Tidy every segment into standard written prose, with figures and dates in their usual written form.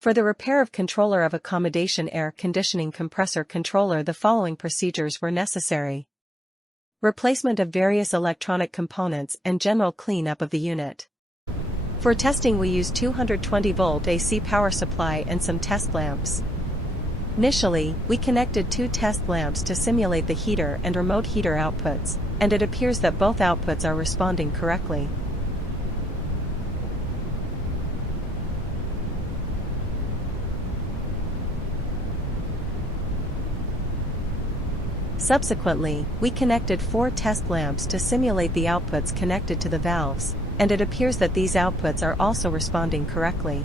For the repair of controller of accommodation air conditioning compressor controller, the following procedures were necessary. Replacement of various electronic components and general cleanup of the unit. For testing we used 220-volt AC power supply and some test lamps. Initially, we connected 2 test lamps to simulate the heater and remote heater outputs, and it appears that both outputs are responding correctly. Subsequently, we connected 4 test lamps to simulate the outputs connected to the valves, and it appears that these outputs are also responding correctly.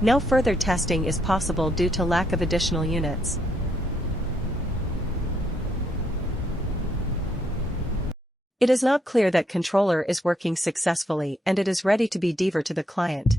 No further testing is possible due to lack of additional units. It is not clear that controller is working successfully and it is ready to be delivered to the client.